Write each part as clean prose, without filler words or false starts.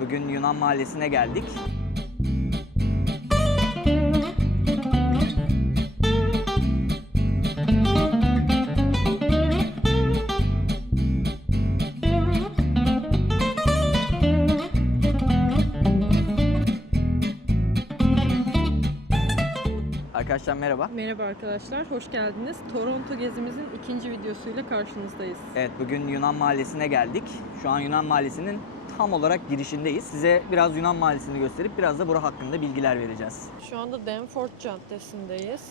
Bugün Yunan Mahallesi'ne geldik. Arkadaşlar merhaba. Merhaba arkadaşlar, hoş geldiniz. Toronto gezimizin ikinci videosuyla karşınızdayız. Evet, bugün Yunan Mahallesi'ne geldik. Şu an Yunan Mahallesi'nin tam olarak girişindeyiz. Size biraz Yunan Mahallesi'ni gösterip biraz da bura hakkında bilgiler vereceğiz. Şu anda Danforth Caddesi'ndeyiz.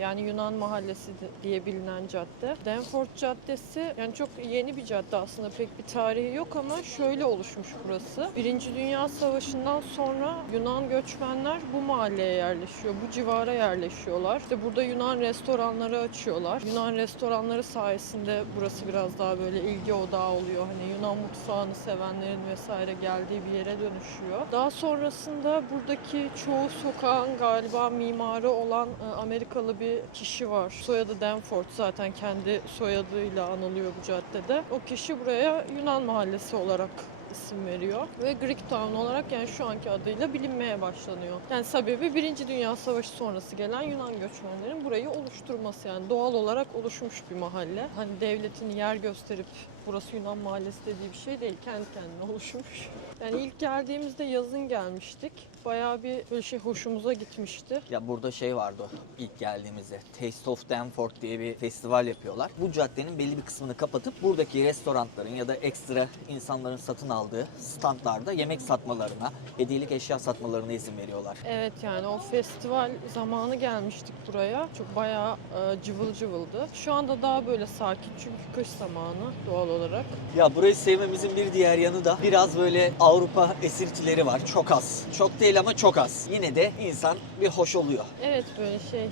Yani Yunan Mahallesi diye bilinen cadde. Danforth Caddesi yani çok yeni bir cadde aslında, pek bir tarihi yok ama şöyle oluşmuş burası. Birinci Dünya Savaşı'ndan sonra Yunan göçmenler bu mahalleye yerleşiyor, bu civara yerleşiyorlar. İşte burada Yunan restoranları açıyorlar. Yunan restoranları sayesinde burası biraz daha böyle ilgi odağı oluyor. Hani Yunan mutfağını sevenlerin vesaire geldiği bir yere dönüşüyor. Daha sonrasında buradaki çoğu sokağın galiba mimarı olan Amerikalı bir kişi var. Soyadı Danforth, zaten kendi soyadıyla anılıyor bu caddede. O kişi buraya Yunan Mahallesi olarak isim veriyor ve Greek Town olarak yani şu anki adıyla bilinmeye başlanıyor. Yani sebebi Birinci Dünya Savaşı sonrası gelen Yunan göçmenlerin burayı oluşturması, yani doğal olarak oluşmuş bir mahalle. Hani devletin yer gösterip burası Yunan Mahallesi dediği bir şey değil, kendi kendine oluşmuş. Yani ilk geldiğimizde yazın gelmiştik. Bayağı bir böyle şey hoşumuza gitmişti. Ya burada şey vardı ilk geldiğimizde. Taste of Danforth diye bir festival yapıyorlar. Bu caddenin belli bir kısmını kapatıp buradaki restoranların ya da ekstra insanların satın aldığı standlarda yemek satmalarına, hediyelik eşya satmalarına izin veriyorlar. Evet, yani o festival zamanı gelmiştik buraya. Çok bayağı cıvıl cıvıldı. Şu anda daha böyle sakin çünkü kış zamanı doğal olarak. Ya burayı sevmemizin bir diğer yanı da biraz böyle Avrupa esirtileri var. Çok az. Çok değil ama çok az. Yine de insan bir hoş oluyor. Evet, böyle şey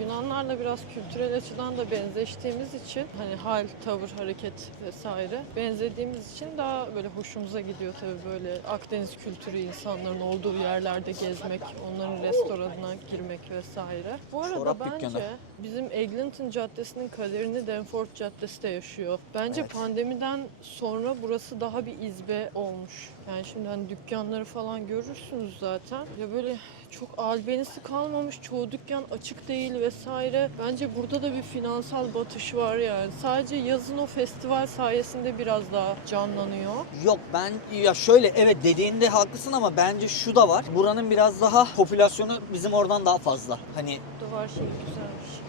Yunanlarla biraz kültürel açıdan da benzeştiğimiz için hani hal, tavır, hareket vesaire benzediğimiz için daha böyle hoşumuza gidiyor tabii, böyle Akdeniz kültürü insanların olduğu yerlerde gezmek, onların restoranına girmek vesaire. Bu arada Çorap bence dükkanı. bizim Eglinton Caddesi'nin kaderini Danforth Caddesi de yaşıyor. Bence Evet. pandemiden sonra burası daha bir izbe olmuş. Yani şimdi hani dükkanları falan görürsünüz zaten. Ya böyle çok albenisi kalmamış, çoğu dükkan açık değil vesaire. Bence burada da bir finansal batış var yani. Sadece yazın o festival sayesinde biraz daha canlanıyor. Yok ben ya şöyle evet dediğinde haklısın ama bence şu da var. Buranın biraz daha popülasyonu bizim oradan daha fazla. Hani Duvar şey güzelmiş.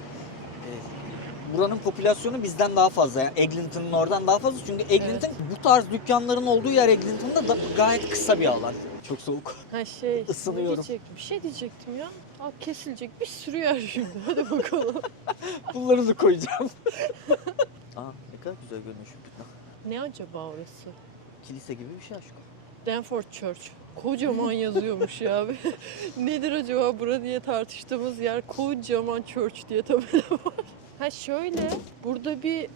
buranın popülasyonu bizden daha fazla. Yani Eglinton'un oradan daha fazla. Çünkü Eglinton bu tarz dükkanların olduğu yer Eglinton'da da gayet kısa bir alan. Çok soğuk. Ha şey, Isınıyorum. ne diyecektim? Bir şey diyecektim ya. Aa, kesilecek bir sürü yer şimdi. Hadi bakalım. Bunları da koyacağım. Aa ne kadar güzel görünüyor şu bina. Ne acaba orası? Kilise gibi bir şey aşkım. Danforth Church. Kocaman yazıyormuş ya. Nedir acaba bura diye tartıştığımız yer, kocaman Church diye tabela var. Ha şöyle, burada bir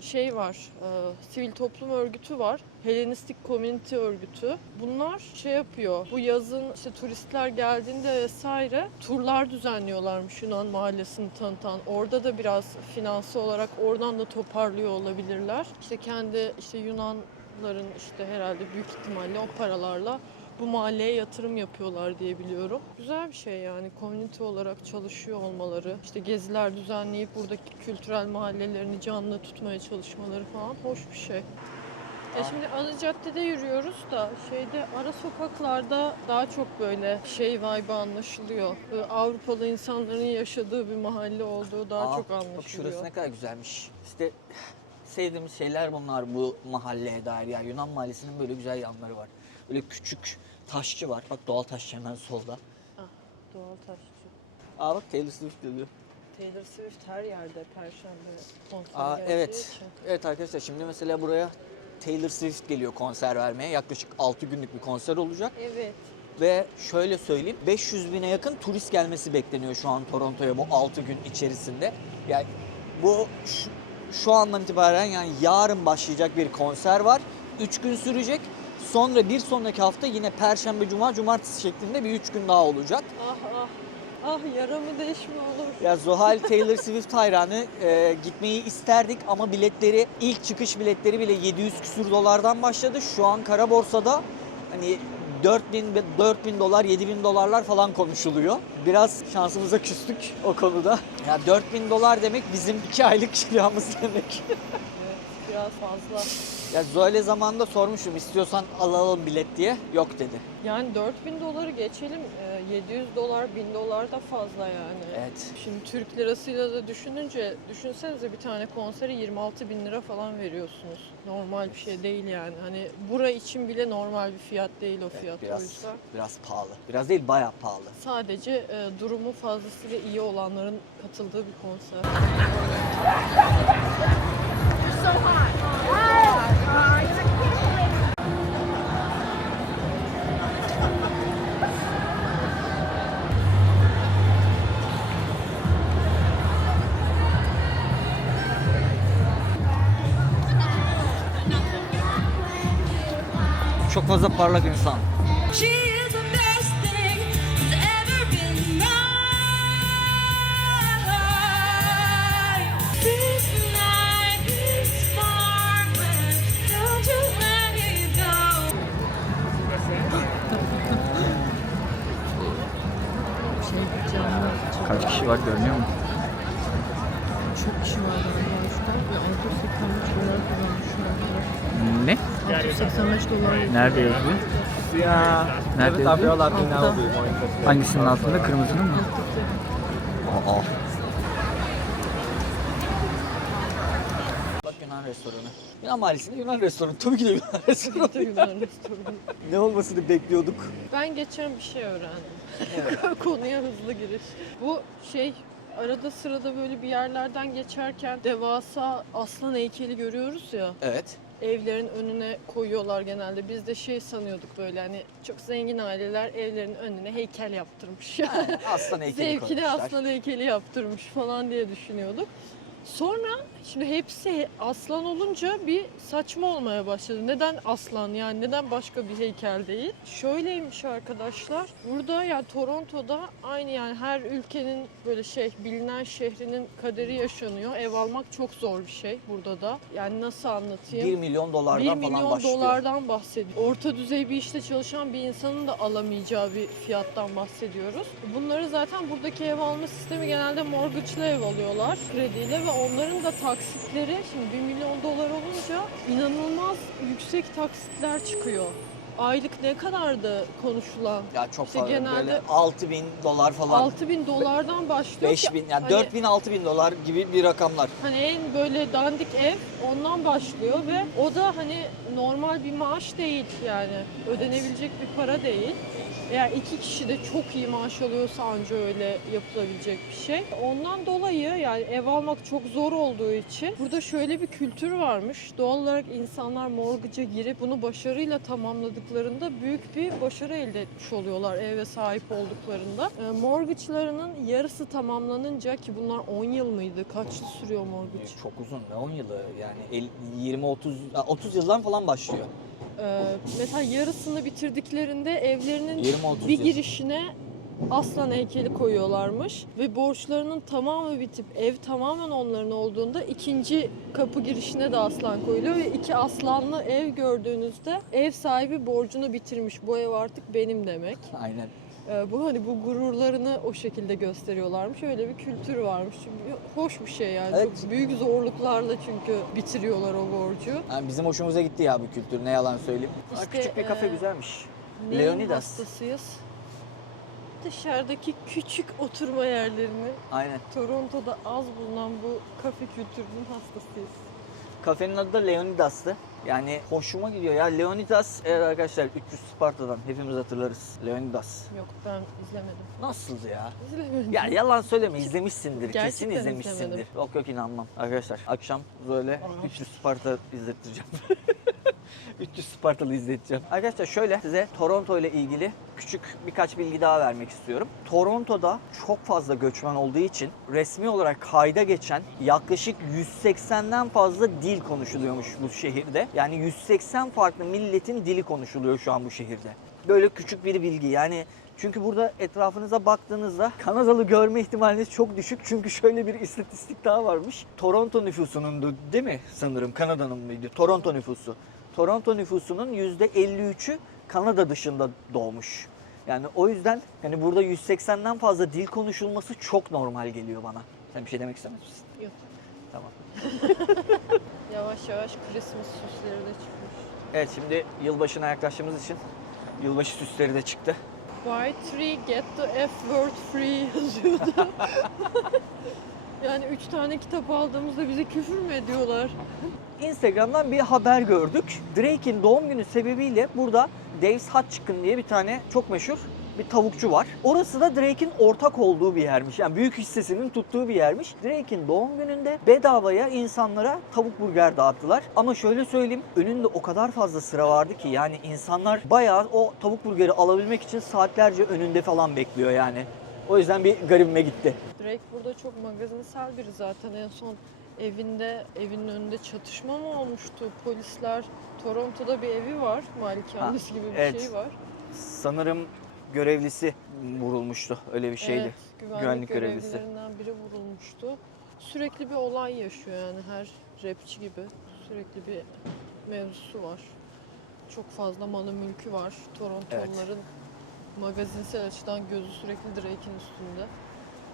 şey var, sivil toplum örgütü var. Hellenistic Community örgütü. Bunlar şey yapıyor, bu yazın işte turistler geldiğinde vesaire turlar düzenliyorlarmış Yunan mahallesini tanıtan. Orada da biraz finansal olarak oradan da toparlıyor olabilirler. İşte kendi işte Yunanların işte herhalde büyük ihtimalle o paralarla bu mahalleye yatırım yapıyorlar diye biliyorum. Güzel bir şey yani, komünite olarak çalışıyor olmaları, işte geziler düzenleyip buradaki kültürel mahallelerini canlı tutmaya çalışmaları falan hoş bir şey. Şimdi ana caddede yürüyoruz da şeyde ara sokaklarda daha çok böyle şey vibe anlaşılıyor. Böyle Avrupalı insanların yaşadığı bir mahalle olduğu daha çok anlaşılıyor. Bak şurası ne kadar güzelmiş. İşte sevdiğimiz şeyler bunlar bu mahalleye dair. Yani Yunan mahallesinin böyle güzel yanları var. Böyle küçük taşçı var. Bak doğal taşçı hemen solda. Ah, doğal taşçı. Aa bak Taylor Swift geliyor. Taylor Swift her yerde Perşembe konseri Aa geldiği evet. için. Evet arkadaşlar şimdi mesela buraya Taylor Swift geliyor konser vermeye. Yaklaşık 6 günlük bir konser olacak. Evet. Ve şöyle söyleyeyim 500 bine yakın turist gelmesi bekleniyor şu an Toronto'ya bu 6 gün içerisinde. Yani bu şu andan itibaren yani yarın başlayacak bir konser var. 3 gün sürecek. Sonra bir sonraki hafta yine Perşembe, Cuma, Cumartesi şeklinde bir 3 gün daha olacak. Ah ah. Ah yaramı deşme olur. Ya Zuhal Taylor Swift hayranı gitmeyi isterdik ama biletleri ilk çıkış biletleri bile 700 küsür dolardan başladı. Şu an kara borsada hani 4000 dolar, 7000 dolarlar falan konuşuluyor. Biraz şansımıza küstük o konuda. Ya 4000 dolar demek bizim 2 aylık kiramız demek. Evet, biraz fazla. Ya Zoel'e zamanında sormuşum istiyorsan alalım bilet diye. Yok dedi. Yani 4000 doları geçelim, 700 dolar, 1000 dolar da fazla yani. Evet. Şimdi Türk lirasıyla da düşünsenize bir tane konsere 26 bin lira falan veriyorsunuz. Normal bir şey değil yani. Hani bura için bile normal bir fiyat değil o fiyat o yüzden. Biraz pahalı. Biraz değil bayağı pahalı. Sadece durumu fazlasıyla iyi olanların katıldığı bir konser. Çok fazla parlak insan. She is the best thing that's ever been mine. This night is sparkling. Don't you let it go. Kaç kişi var görünüyor mu? Çok kişi var galiba ve 685 dolar kullanmışlar. Ne? 685 dolar. Nerede yazıyor? Nerede yazıyor? Altta. Hangisinin altında? Kırmızının mı? Aa. Bak Yunan restoranı. Yunan mahallesinde Yunan restoranı. Tabii ki de Yunan restoranı. Bir de Yunan restoranı. Ne olmasını bekliyorduk? Ben geçen bir şey öğrendim. Konuya hızlı giriş. Bu arada sırada böyle bir yerlerden geçerken devasa aslan heykeli görüyoruz ya. Evet. Evlerin önüne koyuyorlar genelde. Biz de sanıyorduk böyle hani çok zengin aileler evlerin önüne heykel yaptırmış. Aslan heykeli Zevkine koymuşlar. aslan heykeli yaptırmış falan diye düşünüyorduk. Sonra şimdi hepsi aslan olunca bir saçma olmaya başladı. Neden aslan yani neden başka bir heykel değil? Şöyleymiş arkadaşlar. Burada yani Toronto'da aynı yani her ülkenin böyle bilinen şehrinin kaderi yaşanıyor. Ev almak çok zor bir şey burada da. Yani nasıl anlatayım? 1 milyon dolardan 1 falan milyon başlıyor. dolardan bahsediyoruz. Orta düzey bir işte çalışan bir insanın da alamayacağı bir fiyattan bahsediyoruz. Bunları zaten buradaki ev alma sistemi genelde mortgage'lı ev alıyorlar krediyle ve onların da taksitleri şimdi 1 milyon dolar olunca inanılmaz yüksek taksitler çıkıyor. Aylık ne kadardı konuşulan? Ya çok İşte fazla genelde böyle 6000 dolar falan. 6.000 dolardan başlıyor. 5000 yani Hani- 4000 6000 dolar gibi bir rakamlar. Hani en böyle dandik ev ondan başlıyor ve o da hani normal bir maaş değil yani ödenebilecek bir para değil. Eğer iki kişi de çok iyi maaş alıyorsa anca öyle yapılabilecek bir şey. Ondan dolayı yani ev almak çok zor olduğu için burada şöyle bir kültür varmış. Doğal olarak insanlar mortgage'a girip bunu başarıyla tamamladıklarında büyük bir başarı elde etmiş oluyorlar eve sahip olduklarında. Mortgage'larının yarısı tamamlanınca ki bunlar 10 yıl mıydı? Kaç yıl sürüyor mortgage? Çok uzun. Ne 10 yılı yani 20-30 yıldan falan başlıyor. Mesela yarısını bitirdiklerinde evlerinin 20-30 bir yıl. girişine aslan heykeli koyuyorlarmış ve borçlarının tamamı bitip ev tamamen onların olduğunda ikinci kapı girişine de aslan koyuluyor ve iki aslanlı ev gördüğünüzde ev sahibi borcunu bitirmiş. Bu ev artık benim demek. Aynen. Bu gururlarını o şekilde gösteriyorlarmış. Öyle bir kültür varmış. Çünkü hoş bir şey yani. Evet. Çok büyük zorluklarla çünkü bitiriyorlar o borcu. Yani bizim hoşumuza gitti ya bu kültür. Ne yalan söyleyeyim. İşte, Küçük bir kafe güzelmiş. Neyin Leonidas. hastasıyız? Dışarıdaki küçük oturma yerlerini Aynen. Toronto'da az bulunan bu kafe kültürünün hastasıyız. Kafenin adı da Leonidas'tı. Yani hoşuma gidiyor ya. Leonidas, evet arkadaşlar 300 Sparta'dan hepimiz hatırlarız. Leonidas. Yok ben izlemedim. Nasıl ya? İzlemedim. Ya yalan söyleme izlemişsindir. Kesin Gerçekten izlemişsindir. izlemedim. Yok inanmam. Arkadaşlar akşam böyle 300 Sparta izlettireceğim. 300 Spartalı izleteceğim. Arkadaşlar şöyle size Toronto ile ilgili küçük birkaç bilgi daha vermek istiyorum. Toronto'da çok fazla göçmen olduğu için resmi olarak kayda geçen yaklaşık 180'den fazla dil konuşuluyormuş bu şehirde. Yani 180 farklı milletin dili konuşuluyor şu an bu şehirde. Böyle küçük bir bilgi yani. Çünkü burada etrafınıza baktığınızda Kanadalı görme ihtimaliniz çok düşük. Çünkü şöyle bir istatistik daha varmış. Toronto nüfusunun değil mi sanırım Kanada'nın mıydı? Toronto nüfusu. Toronto nüfusunun %53'ü Kanada dışında doğmuş. Yani o yüzden hani burada 180'den fazla dil konuşulması çok normal geliyor bana. Sen bir şey demek istemez misin? Yok. Tamam. Yavaş yavaş Christmas süsleri de çıkmış. Evet, şimdi yılbaşına yaklaştığımız için yılbaşı süsleri de çıktı. Buy 3 get the F word free yazıyordu. Yani 3 tane kitap aldığımızda bize küfür mü ediyorlar? Instagram'dan bir haber gördük. Drake'in doğum günü sebebiyle burada Dave's Hot Chicken diye bir tane çok meşhur bir tavukçu var. Orası da Drake'in ortak olduğu bir yermiş. Yani büyük hissesinin tuttuğu bir yermiş. Drake'in doğum gününde bedavaya insanlara tavuk burger dağıttılar. Ama şöyle söyleyeyim, önünde o kadar fazla sıra vardı ki yani insanlar bayağı o tavuk burgeri alabilmek için saatlerce önünde falan bekliyor yani. O yüzden bir garibime gitti. Drake burada çok magazinsel biri zaten. En son evinin önünde çatışma mı olmuştu? Polisler, Toronto'da bir evi var, malikanesi gibi bir evet. şey var. Sanırım görevlisi vurulmuştu. Öyle bir şeydi. Evet, Güvenlik görevlisi. görevlilerinden biri vurulmuştu. Sürekli bir olay yaşıyor yani her rapçi gibi. Sürekli bir mevzusu var. Çok fazla malı mülkü var. Toronto'luların magazinsel açıdan gözü sürekli Drake'in üstünde.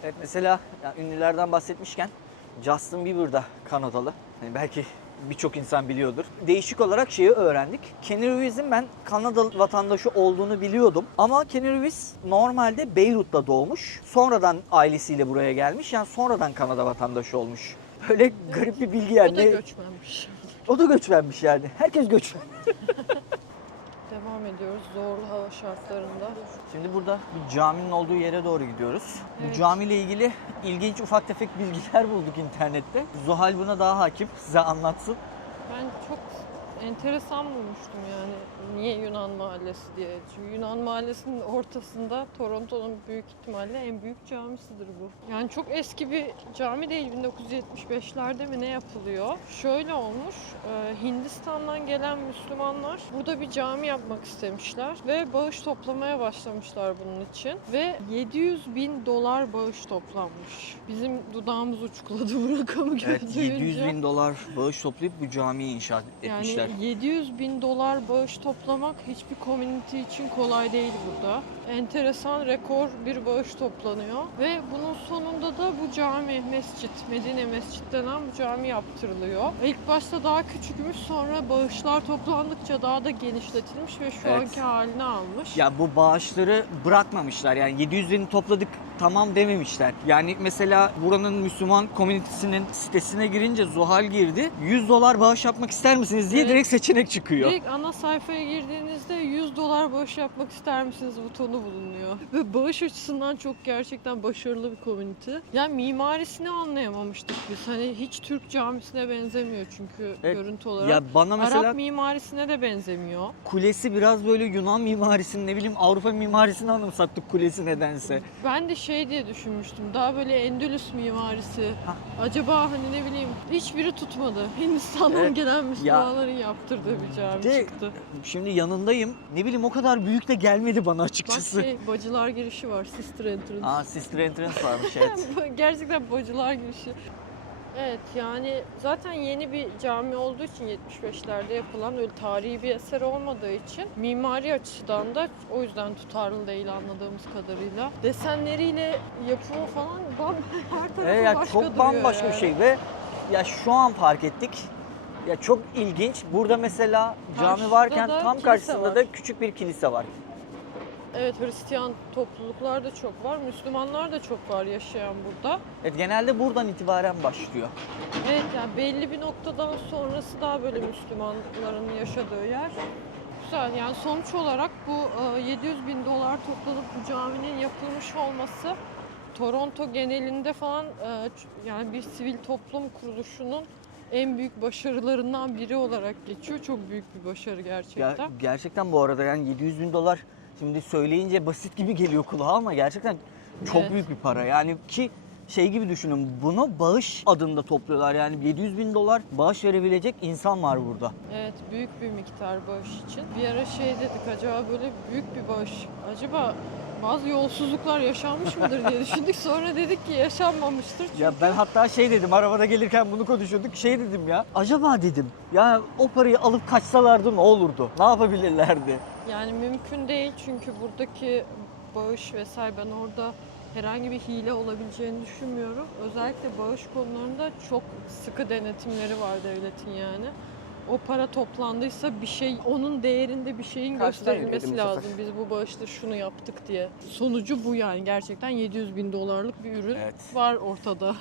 Evet, mesela yani ünlülerden bahsetmişken Justin Bieber da Kanadalı. Yani belki birçok insan biliyordur. Değişik olarak şeyi öğrendik. Kenny Reeves'in ben Kanada vatandaşı olduğunu biliyordum. Ama Kenny Reeves normalde Beyrut'ta doğmuş. Sonradan ailesiyle buraya gelmiş. Yani sonradan Kanada vatandaşı olmuş. Böyle garip bir bilgi yani. O da göçmenmiş. O da göçmenmiş yani. Herkes göçmen. Devam ediyoruz zorlu hava şartlarında. Şimdi burada bir caminin olduğu yere doğru gidiyoruz. Evet. Bu camiyle ilgili ilginç ufak tefek bilgiler bulduk internette. Zuhal buna daha hakim. Size anlatsın. Ben çok enteresan bulmuştum yani niye Yunan Mahallesi diye. Çünkü Yunan Mahallesi'nin ortasında Toronto'nun büyük ihtimalle en büyük camisidir bu. Yani çok eski bir cami değil, 1975'lerde mi ne yapılıyor. Şöyle olmuş, Hindistan'dan gelen Müslümanlar burada bir cami yapmak istemişler ve bağış toplamaya başlamışlar bunun için. Ve $700.000 bağış toplanmış. Bizim dudağımız uçukladı bu rakamı Evet, duyunca. $700.000 bağış toplayıp bu camiyi inşa etmişler. Yani $700.000 bağış toplamak hiçbir community için kolay değil burada. Enteresan rekor bir bağış toplanıyor ve bunun sonunda da bu cami, mescit, Medine Mescid denen bu cami yaptırılıyor. İlk başta daha küçükmüş, sonra bağışlar toplandıkça daha da genişletilmiş ve şu Evet. anki halini almış. Ya bu bağışları bırakmamışlar. Yani 700.000 topladık tamam dememişler. Yani mesela buranın Müslüman komünitesinin sitesine girince Zuhal girdi. $100 bağış yapmak ister misiniz diye Evet. direkt seçenek çıkıyor. Direkt ana sayfaya girdiğinizde $100 bağış yapmak ister misiniz butonu bulunuyor. Ve bağış açısından çok gerçekten başarılı bir komünite. Yani mimarisini anlayamamıştık biz. Hani hiç Türk camisine benzemiyor çünkü Evet. görüntü olarak. Ya bana mesela Arap mimarisine de benzemiyor. kulesi biraz böyle Yunan mimarisini, ne bileyim Avrupa mimarisini anımsattık kulesi nedense. Ben de şey diye düşünmüştüm. Daha böyle Endülüs mimarisi. Hah. Acaba hani ne bileyim hiçbiri tutmadı. Hindistan'dan Evet. gelen Müslümanların yaptırdığı bir cami De- çıktı. Şimdi yanındayım. Ne bileyim o kadar büyük de gelmedi bana Bak açıkçası. bacılar girişi var. Sister entrance. Aa, Sister Entrance varmış, evet. Gerçekten bacılar girişi. Evet yani zaten yeni bir cami olduğu için 75'lerde yapılan öyle tarihi bir eser olmadığı için mimari açıdan da o yüzden tutarlı değil anladığımız kadarıyla. Desenleriyle yapımı falan her tarafı Evet, ya başka çok duruyor bambaşka bir yani. şey ve ya şu an fark ettik. Ya çok ilginç. Burada mesela cami Karşıda varken da tam kilise karşısında var. da küçük bir kilise var. Evet, Hristiyan topluluklar da çok var, Müslümanlar da çok var yaşayan burada. Evet, genelde buradan itibaren başlıyor. Evet yani belli bir noktadan sonrası daha böyle Müslümanların yaşadığı yer. Güzel yani sonuç olarak bu $700.000 toplanıp bu caminin yapılmış olması Toronto genelinde falan yani bir sivil toplum kuruluşunun en büyük başarılarından biri olarak geçiyor. Çok büyük bir başarı gerçekten. Gerçekten bu arada yani $700.000 şimdi söyleyince basit gibi geliyor kulağa ama gerçekten çok Evet. büyük bir para. Yani ki şey gibi düşünün, bunu bağış adında topluyorlar. Yani $700.000 bağış verebilecek insan var burada. Evet, büyük bir miktar bağış için. Bir ara şey dedik, acaba böyle büyük bir bağış, acaba bazı yolsuzluklar yaşanmış mıdır diye düşündük. Sonra dedik ki yaşanmamıştır. Çünkü Ya ben hatta şey dedim, arabada gelirken bunu konuşuyorduk. Şey dedim ya, acaba dedim ya o parayı alıp kaçsalardı ne olurdu? Ne yapabilirlerdi? Yani mümkün değil çünkü buradaki bağış vesaire, ben orada herhangi bir hile olabileceğini düşünmüyorum. Özellikle bağış konularında çok sıkı denetimleri var devletin yani. O para toplandıysa bir şey, onun değerinde bir şeyin Karşıdan gösterilmesi yürüyelim bu lazım. sefer. Biz bu bağışta şunu yaptık diye. Sonucu bu yani, gerçekten 700 bin dolarlık bir ürün Evet. var ortada.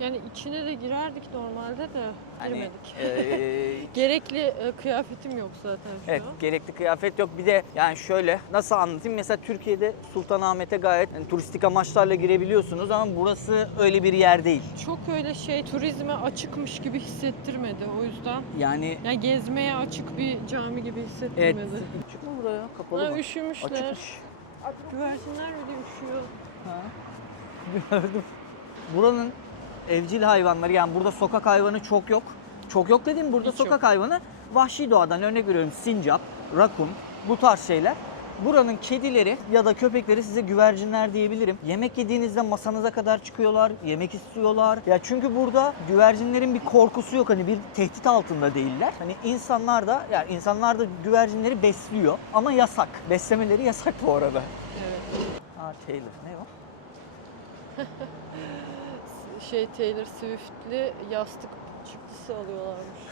Yani içine de girerdik normalde de Hani, girmedik. Gerekli kıyafetim yok zaten şu evet, an. gerekli kıyafet yok. Bir de yani şöyle nasıl anlatayım? Mesela Türkiye'de Sultanahmet'e gayet yani turistik amaçlarla girebiliyorsunuz ama burası öyle bir yer değil. Çok öyle turizme açıkmış gibi hissettirmedi o yüzden. Yani Yani gezmeye açık bir cami gibi evet. hissettirmedi. Çıkma buraya. Kapalı Ha, mı? üşümüşler. Açıkmış. Güvercinler bile üşüyor. Gördüm. Buranın evcil hayvanları, yani burada sokak hayvanı çok yok. Çok yok dediğim, burada Hiç sokak yok. hayvanı vahşi doğadan, örnek veriyorum sincap, rakun, bu tarz şeyler. Buranın kedileri ya da köpekleri size güvercinler diyebilirim. Yemek yediğinizde masanıza kadar çıkıyorlar, yemek istiyorlar. Ya çünkü burada güvercinlerin bir korkusu yok, hani bir tehdit altında değiller. Hani insanlar da güvercinleri besliyor ama yasak. Beslemeleri yasak bu arada. Evet. Taylor ne o? Taylor Swift'li yastık çıktısı alıyorlarmış.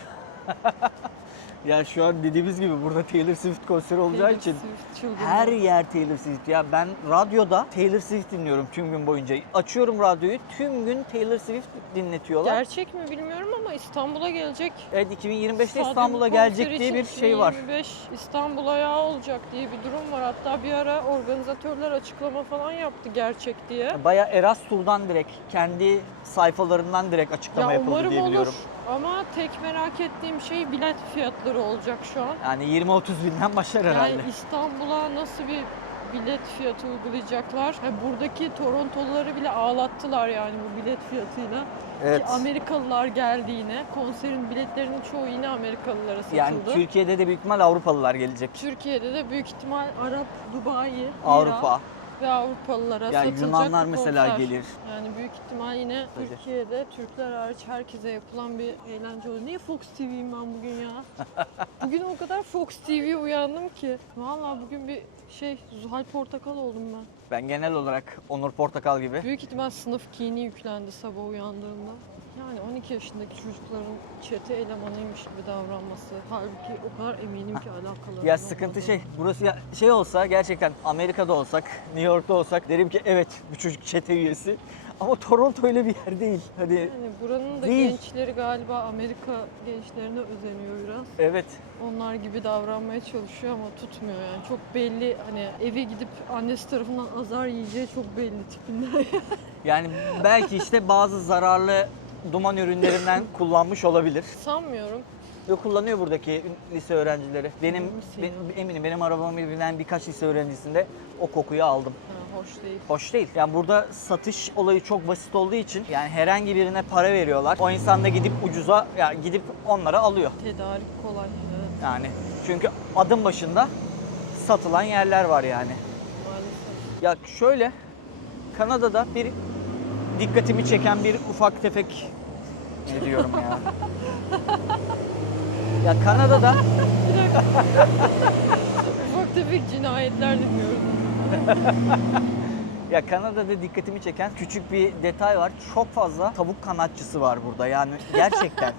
Ya şu an dediğimiz gibi burada Taylor Swift konseri olacağı Taylor için Swift çılgınlığı. her yer Taylor Swift. Ya ben radyoda Taylor Swift dinliyorum tüm gün boyunca. Açıyorum radyoyu, tüm gün Taylor Swift dinletiyorlar. Gerçek mi bilmiyorum ama İstanbul'a gelecek. Evet, 2025'te Stadyum İstanbul'a gelecek konseri diye bir için şey var. 2025 İstanbul ayağı olacak diye bir durum var. Hatta bir ara organizatörler açıklama falan yaptı gerçek diye. Bayağı Eras Tur'dan direkt, kendi sayfalarından direkt açıklama Ya yapıldı umarım diye olur biliyorum. ama tek merak ettiğim şey bilet fiyatları olacak şu an. Yani 20-30 binden başlar herhalde. Yani İstanbul'a nasıl bir bilet fiyatı uygulayacaklar? Buradaki Torontoluları bile ağlattılar yani bu bilet fiyatıyla. Evet. Ki Amerikalılar geldi yine. Konserin biletlerinin çoğu yine Amerikalılara satıldı. Yani Türkiye'de de büyük ihtimal Avrupalılar gelecek. Türkiye'de de büyük ihtimal Arap, Dubai, İran Avrupa. ve Avrupalılara Yani satılacak Yunanlar bir mesela konser. gelir. Yani büyük ihtimal yine Tabii. Türkiye'de Türkler hariç herkese yapılan bir eğlence olur. Niye Fox TV'yim ben bugün ya? Bugün o kadar Fox TV'ye uyandım ki. Vallahi bugün bir Zuhal Portakal oldum ben. Ben genel olarak Onur Portakal gibi. Büyük ihtimal sınıf kini yüklendi sabah uyandığımda. Yani 12 yaşındaki çocukların çete elemanıymış gibi davranması. Halbuki o kadar eminim ki alakaları Ya sıkıntı burası olsa, gerçekten Amerika'da olsak, New York'ta olsak derim ki evet bu çocuk çete üyesi. Ama Toronto öyle bir yer değil. Hani Yani buranın da Değil. gençleri galiba Amerika gençlerine özeniyor biraz. evet. Onlar gibi davranmaya çalışıyor ama tutmuyor yani. Çok belli, hani eve gidip annesi tarafından azar yiyeceği çok belli tipinden. Yani belki işte bazı zararlı duman ürünlerinden kullanmış olabilir. Sanmıyorum. Yok, kullanıyor buradaki lise öğrencileri. Benim Emin misin ya? eminim, benim arabamı bilen birkaç lise öğrencisinde o kokuyu aldım. Ha, hoş değil. Hoş değil. Yani burada satış olayı çok basit olduğu için yani herhangi birine para veriyorlar. O insan da gidip ucuza gidip onları alıyor. Tedarik kolay. Evet, Yani çünkü adım başında satılan yerler var yani. maalesef. Ya şöyle, Kanada'da bir dikkatimi çeken bir ufak tefek ne diyorum ya. Ya Kanada'da Bir dakika. Ufak tefek cinayetler dinliyorum. Ya Kanada'da dikkatimi çeken küçük bir detay var. Çok fazla tavuk kanatçısı var burada. Yani gerçekten.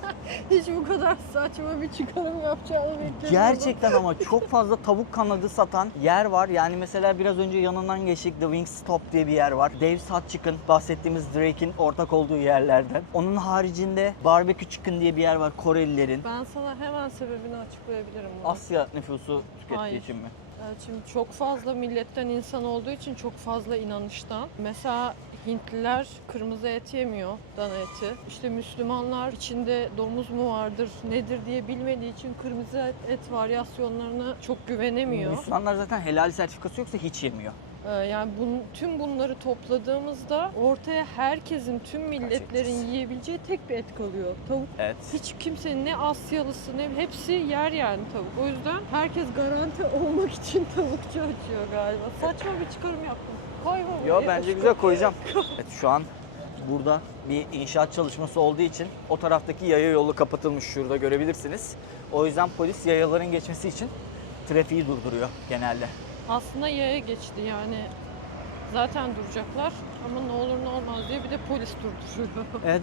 Hiç bu kadar saçma bir çıkarım yapacağını beklemiyordum. Gerçekten ama çok fazla tavuk kanadı satan yer var. Yani mesela biraz önce yanından geçtik. The Wing Stop diye bir yer var. Dave's Hot Chicken, bahsettiğimiz Drake'in ortak olduğu yerlerden. Onun haricinde Barbecue Chicken diye bir yer var Korelilerin. Ben sana hemen sebebini açıklayabilirim. bunu. Asya nüfusu tükettiği Hayır. için mi? Evet, şimdi çok fazla milletten insan olduğu için çok fazla inanıştan. Mesela Hintliler kırmızı et yemiyor, dana eti. İşte Müslümanlar içinde domuz mu vardır, nedir diye bilmediği için kırmızı et varyasyonlarına çok güvenemiyor. Müslümanlar zaten helal sertifikası yoksa hiç yemiyor. Yani tüm bunları topladığımızda ortaya herkesin, tüm milletlerin Gerçekçisi. yiyebileceği tek bir et kalıyor. Tavuk. Evet. Hiç kimsenin ne Asyalısı ne hepsi yer yani tavuk. O yüzden herkes garanti olmak için tavukçu açıyor galiba. Saçma bir çıkarım yaptım. Koy baba. Yo, bence güzel, koyacağım. Evet, şu an burada bir inşaat çalışması olduğu için o taraftaki yaya yolu kapatılmış, şurada görebilirsiniz. O yüzden polis yayaların geçmesi için trafiği durduruyor genelde. Aslında yaya geçti yani. Zaten duracaklar ama ne olur ne olmaz diye bir de polis durduruyor. Evet,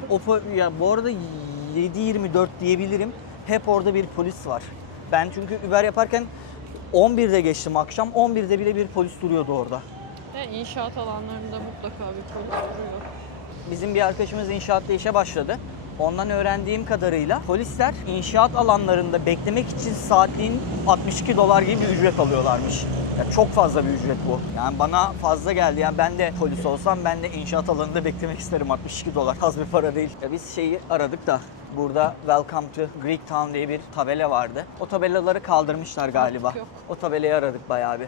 ya bu arada 7/24 diyebilirim. Hep orada bir polis var. Ben çünkü Uber yaparken 11'de geçtim akşam. 11'de bile bir polis duruyordu orada. İnşaat alanlarında mutlaka bir polis duruyor. Bizim bir arkadaşımız inşaatta işe başladı. Ondan öğrendiğim kadarıyla polisler inşaat alanlarında beklemek için saatliğin $62 gibi bir ücret alıyorlarmış. Ya çok fazla bir ücret bu. Yani bana fazla geldi. Yani ben de polis olsam ben de inşaat alanında beklemek isterim. $62 az bir para değil. Ya biz şeyi aradık da burada Welcome to Greek Town diye bir tabela vardı. O tabelaları kaldırmışlar galiba. Artık yok. O tabelayı aradık bayağı bir.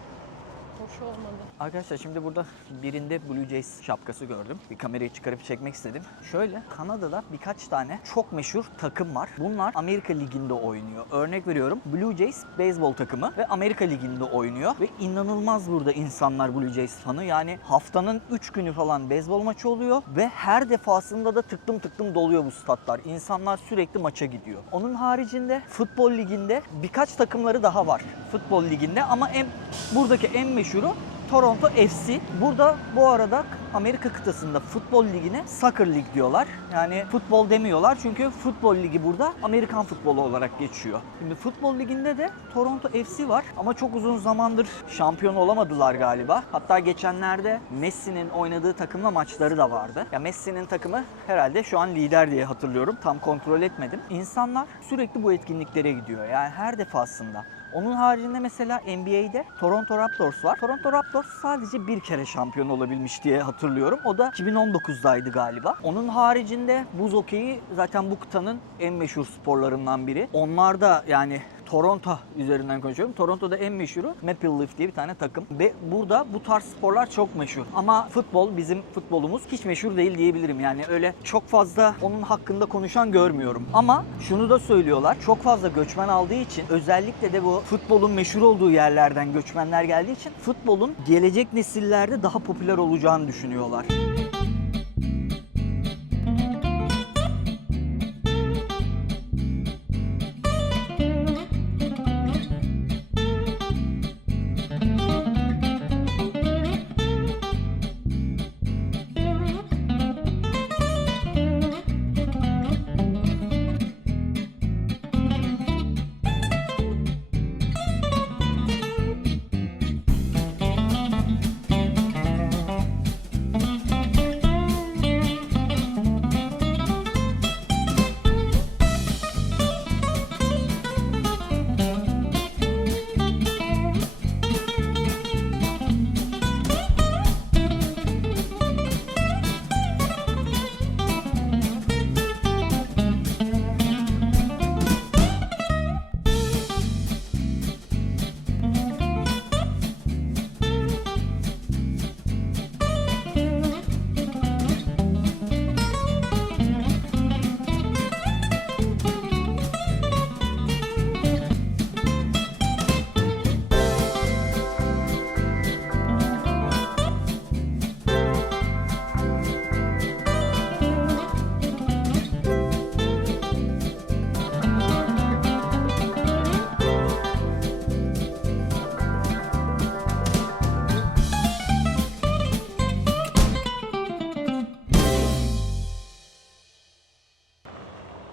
Hoş olmadı. Arkadaşlar şimdi burada birinde Blue Jays şapkası gördüm. Bir kamerayı çıkarıp çekmek istedim. Şöyle Kanada'da birkaç tane çok meşhur takım var. Bunlar Amerika Ligi'nde oynuyor. Örnek veriyorum Blue Jays beyzbol takımı ve Amerika Ligi'nde oynuyor. Ve inanılmaz burada insanlar Blue Jays fanı. Yani haftanın 3 günü falan beyzbol maçı oluyor ve her defasında da tıklım tıklım doluyor bu statlar. İnsanlar sürekli maça gidiyor. Onun haricinde futbol liginde birkaç takımları daha var. Futbol liginde ama buradaki en meşhuru Toronto FC. Burada bu arada Amerika kıtasında futbol ligine Soccer League diyorlar. Yani futbol demiyorlar çünkü futbol ligi burada Amerikan futbolu olarak geçiyor. Şimdi futbol liginde de Toronto FC var ama çok uzun zamandır şampiyon olamadılar galiba. Hatta geçenlerde Messi'nin oynadığı takımla maçları da vardı. Ya Messi'nin takımı herhalde şu an lider diye hatırlıyorum. Tam kontrol etmedim. İnsanlar sürekli bu etkinliklere gidiyor. Yani her defasında. Onun haricinde mesela NBA'de Toronto Raptors var. Toronto Raptors sadece bir kere şampiyon olabilmiş diye hatırlıyorum. O da 2019'daydı galiba. Onun haricinde buz hokeyi zaten bu kıtanın en meşhur sporlarından biri. Onlar da yani Toronto üzerinden konuşuyorum. Toronto'da en meşhuru Maple Leaf diye bir tane takım. Ve burada bu tarz sporlar çok meşhur. Ama futbol, bizim futbolumuz hiç meşhur değil diyebilirim. Yani öyle çok fazla onun hakkında konuşan görmüyorum. Ama şunu da söylüyorlar. Çok fazla göçmen aldığı için özellikle de bu futbolun meşhur olduğu yerlerden göçmenler geldiği için futbolun gelecek nesillerde daha popüler olacağını düşünüyorlar.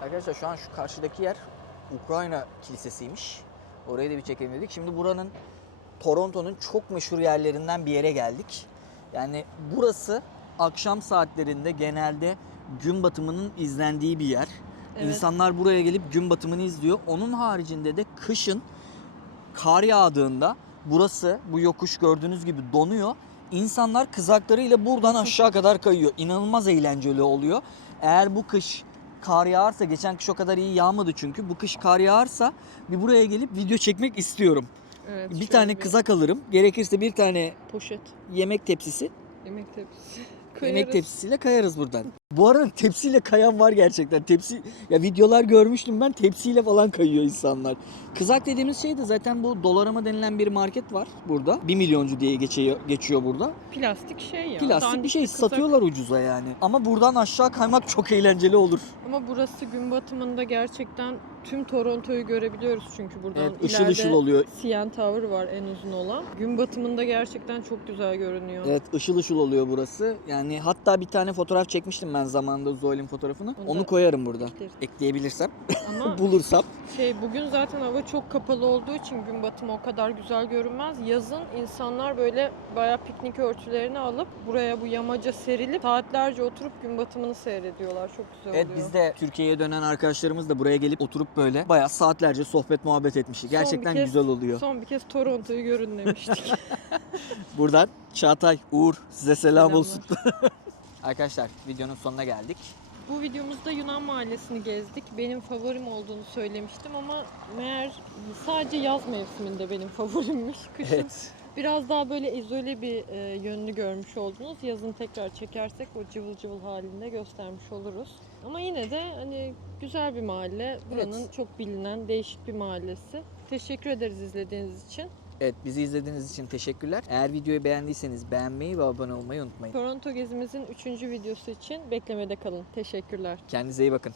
Arkadaşlar şu an şu karşıdaki yer Ukrayna kilisesiymiş. Orayı da bir çekelim dedik. Şimdi buranın Toronto'nun çok meşhur yerlerinden bir yere geldik. Yani burası akşam saatlerinde genelde gün batımının izlendiği bir yer. Evet. İnsanlar buraya gelip gün batımını izliyor. Onun haricinde de kışın kar yağdığında burası, bu yokuş gördüğünüz gibi donuyor. İnsanlar kızaklarıyla buradan aşağı kadar kayıyor. İnanılmaz eğlenceli oluyor. Eğer bu kış kar yağarsa, geçen kış o kadar iyi yağmadı çünkü. Bu kış kar yağarsa bir buraya gelip video çekmek istiyorum. Evet, Bir şöyle tane kızak alırım. Gerekirse bir tane poşet, yemek tepsisi. yemek tepsisi. Yemek tepsisiyle kayarız buradan. Bu arada tepsiyle kayan var gerçekten. Tepsi, ya videolar görmüştüm ben, tepsiyle falan kayıyor insanlar. Kızak dediğimiz şey de zaten bu Dollarama denilen bir market var burada. 1 milyoncu diye geçiyor burada. Plastik şey ya. Plastik bir dandik şey kızak. satıyorlar ucuza yani. Ama buradan aşağı kaymak çok eğlenceli olur. Ama burası gün batımında gerçekten tüm Toronto'yu görebiliyoruz çünkü buradan. Evet, ışıl İleride ışıl oluyor. CN Tower var en uzun olan. Gün batımında gerçekten çok güzel görünüyor. Evet, ışıl ışıl oluyor burası. Yani hatta bir tane fotoğraf çekmiştim ben zamanında, Zoel'in fotoğrafını. Onu Onu da koyarım burada. ekleriz. Ekleyebilirsem, Ama bulursam. bugün zaten hava çok kapalı olduğu için gün batımı o kadar güzel görünmez. Yazın insanlar böyle bayağı piknik örtülerini alıp buraya bu yamaca serilip saatlerce oturup gün batımını seyrediyorlar. Çok güzel Evet, oluyor. biz de Türkiye'ye dönen arkadaşlarımız da buraya gelip oturup böyle bayağı saatlerce sohbet muhabbet etmiştik. Son bir Gerçekten kez- güzel oluyor. Son bir kez Toronto'yu görün demiştik. Buradan Çağatay, Uğur size selam Selamlar. olsun. Arkadaşlar videonun sonuna geldik. Bu videomuzda Yunan mahallesini gezdik. Benim favorim olduğunu söylemiştim ama meğer sadece yaz mevsiminde benim favorimmiş. Kışın Evet. biraz daha böyle izole bir yönünü görmüş oldunuz. Yazın tekrar çekersek o cıvıl cıvıl halinde göstermiş oluruz. Ama yine de hani güzel bir mahalle. Buranın Evet. çok bilinen değişik bir mahallesi. Teşekkür ederiz izlediğiniz için. Evet, bizi izlediğiniz için teşekkürler. Eğer videoyu beğendiyseniz beğenmeyi ve abone olmayı unutmayın. Toronto gezimizin 3. videosu için beklemede kalın. Teşekkürler. Kendinize iyi bakın.